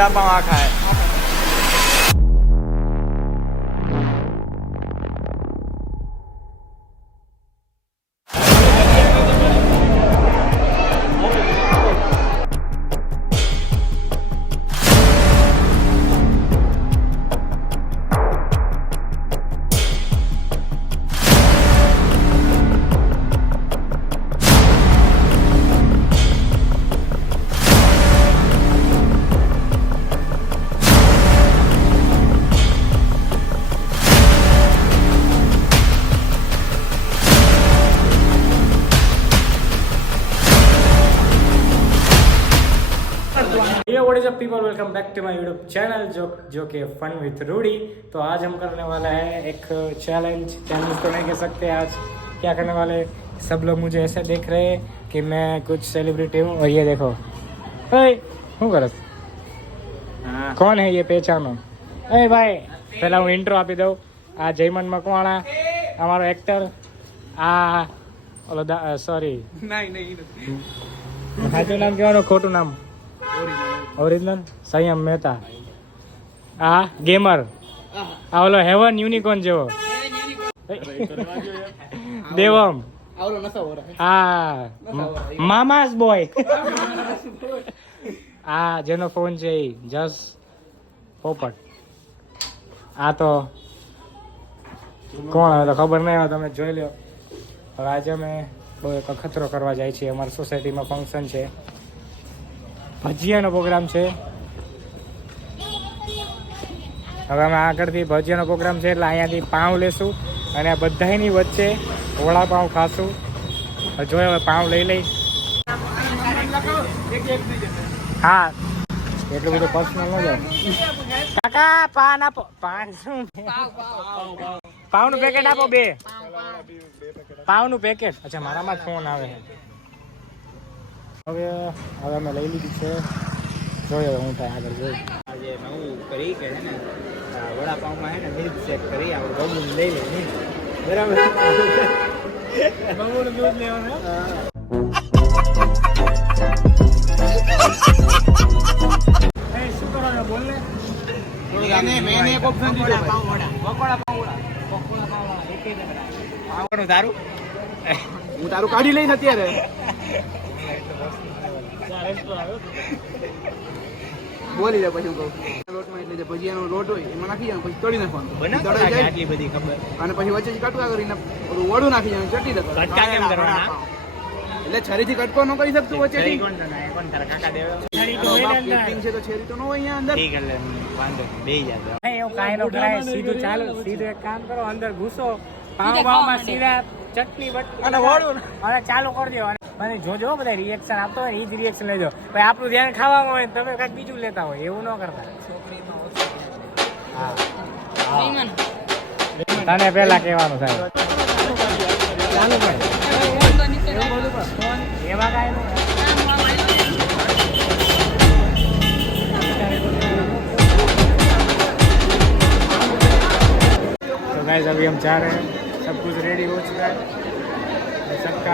वड़ा पाव आखा है। What is up people, welcome back to my YouTube channel जो कि फन विथ रूडी। तो आज हम करने वाला है एक चैलेंज तो नहीं कह सकते। आज क्या करने वाले, सब लोग मुझे ऐसे देख रहे हैं कि मैं कुछ सेलिब्रिटी हूँ। और ये देखो, શું કરસ? કોણ હે ये पहचानो? ए भाई पहला હું ઇન્ટ્રો આપી દઉં। આ જયમન મકવાણા અમારો એક્ટર, આ ઓલો સોરી સાચું નામ કહેવાનું, ખોટું નામ ઓરિજિનલ સંયમ મહેતા, આ ગેમર, આ ઓલો હેવન યુનિકોર્ન જેવો દેવમ, હા મામાસ બોય, આ જેનો ફોન છે એ જસ પોપટ। આ તો કોણ હવે તો ખબર નહીં, હવે તમે જોઈ લો। હવે આજે અમે બહુ એક અખતરો કરવા જાય છીએ। અમારી સોસાયટીમાં ફંક્શન છે, ભજીયાનો પ્રોગ્રામ છે। હવે અમે આગળથી ભજીયાનો પ્રોગ્રામ છે એટલે અહીંયાથી પાઉં લેશું અને આ બધાની વચ્ચે વડાપાઉં ખાશું। જોઈએ હવે પાઉં લઈ હા, એટલું બધું પર્સનલ ન જાય। કાકા પાન આપો, પાન શું? પાઉંનું પેકેટ આપો, 2 પાઉંનું પેકેટ। અચ્છા, મારામાં જ ફોન આવે છે। હવે અમે લઈ લીધી છે, જોઈએ હું થાય આગળ જોઈ। આજે નવું કરી કે છે ને વડાપાઉંમાં છે ને મિલ્ક શેક કરી આપણે બબુન લઈ લઈએ, બરાબર? બબુનું દૂધ લેવાનું। શું કરો છો બોલ ને? મેં એક ઓપ્શન દીધો, પકોડા પાઉં એક જ પાઉં તારું, હું તારું કાઢી લઈશ અત્યારે। બોલી જાય પછી કહું લોટમાં, એટલે જે ભજીયાનો લોટ હોય એમાં નાખી જાય, પછી તળી નાખવાનું, તળાઈ જાય આટલી બધી ખબર, અને પછી વચ્ચે કટકા કરીને ઓલું વડું નાખી જાય, ચટી દે કટકા કેમ કરવાના? એટલે છરીથી કટકો ન કરી શકતું વચ્ચે કોણ તારા કાકા દેવ છે તો છરી તો ન હોય અહીંયા અંદર, ઠીક એટલે વાંધો બેહી જાય। એવું કાઈ ન કરાય, સીધું ચાલો, સીધું એક કામ કરો, અંદર ઘૂસો, પાવમાં સીધા ચટણી અને વડું અને ચાલુ કરી દો, અને જોજો બધા રિએક્શન આપતો હોય એ જ રિએક્શન લેજો। ભાઈ આપણું ધ્યાન ખાવામાં હોય, તમે કાંઈક બીજું લેતા હોય, એવું ન કરતા। હા, તને પહેલા કહેવાનું થાય એમાં કાંઈ નહીં। तो गाइस अभी हम जा रहे हैं, सब कुछ रेडी हो चुका है, सबका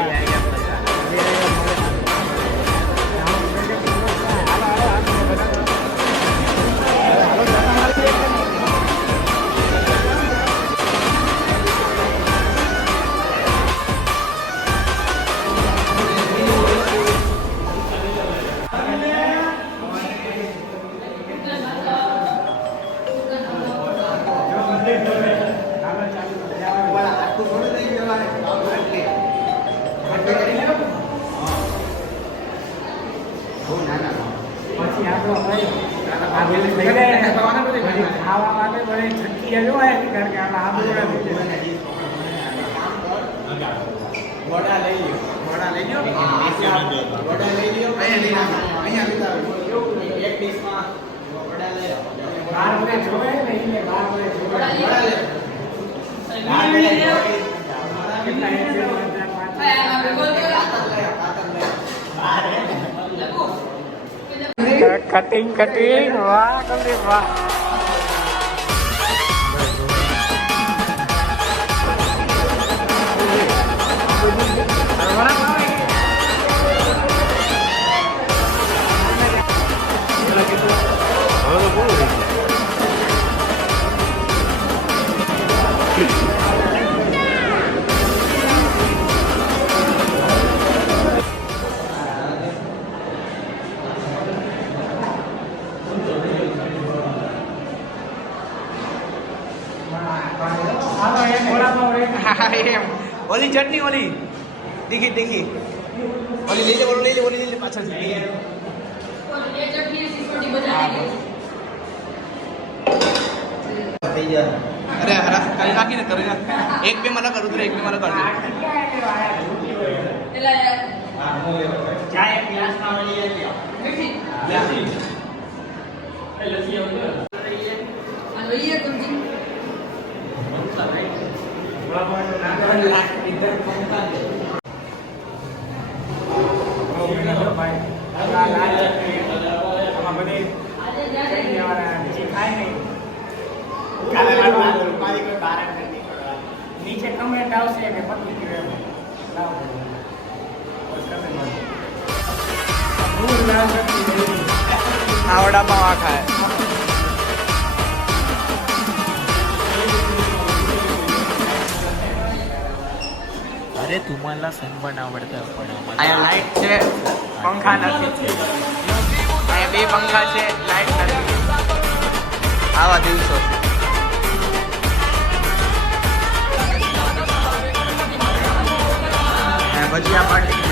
ખાવા માટે બધી છટકી જો કારણ કે આમાં આબુ વડા લઈ લો, વડા લઈ લો, વડા લઈ લો, અહીંયા એક ડીશમાં વડા લઈ લો, 12 વડે જોવે ને એને 12 વડે જોવે, વડા લઈ લો, કટિંગ વાહ કમલેશ વાહ। એમ ઓલી ચટણી ઓલી તીખી તીખી ઓલી લઈ લે ઓલી લઈ લે પાછળથી અરે હરા કરી નાખીને કરી નાખ એક બે મને કરું એક બે મને કરજો ચાય એક ગ્લાસ માં મળી જાય નીચે કમેન્ટ આવશે કે પતલી આ વડાપાવ આ ખાય अरे तुम्हाला सनबर्न आवडतं पण અહીંયા લાઈટ છે પંખા નથી અહીંયા બે પંખા છે લાઈટ નથી આવા દિવસો ભજીયા પાડી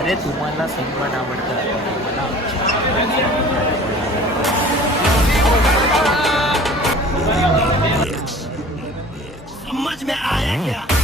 अरे तुम्हाला सनबर्न आवडतं समझ में आया क्या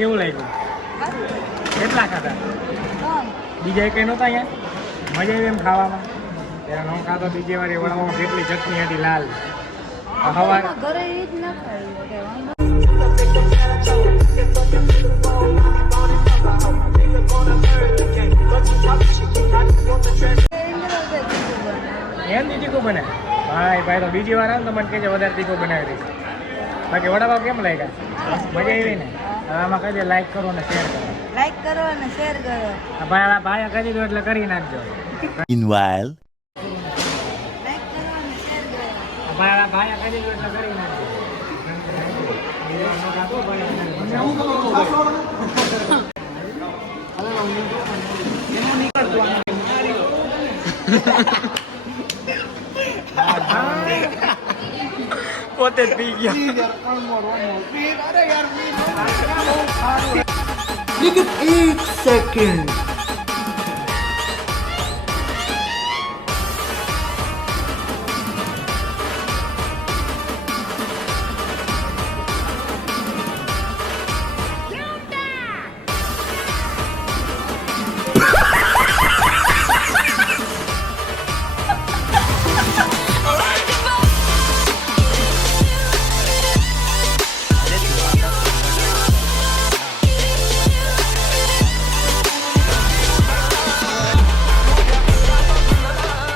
કેવું લાગ્યું કેટલા ખાતા બીજા કઈ નહોતા અહીંયા મજા આવી એમ ખાવામાં ત્યારે ન ખાતો બીજી વાર એ વડામાં કેટલી ચટણી હતી લાલ હવા ઘરે એ જ ના ખાય એમ તીખું બને ભાઈ ભાઈ તો બીજી વાર આવે ને તો મને કહેજે વધારે તીખું બનાવી દઈશ બાકી વડાપાવ કેમ લાગ્યા મજા આવી ને આમાં કહેજે લાઈક કરો અને શેર કરો લાઈક કરો અને શેર કરો ભાઈ ભાઈ કરી દો એટલે કરી નાખજો Meanwhile લાઈક કરો અને શેર કરો ભાઈ કરી દો એટલે કરી નાખજો પોતે જ પી ગયા. Please યાર, one more. Please, અરે યાર, please. Look at 8 seconds.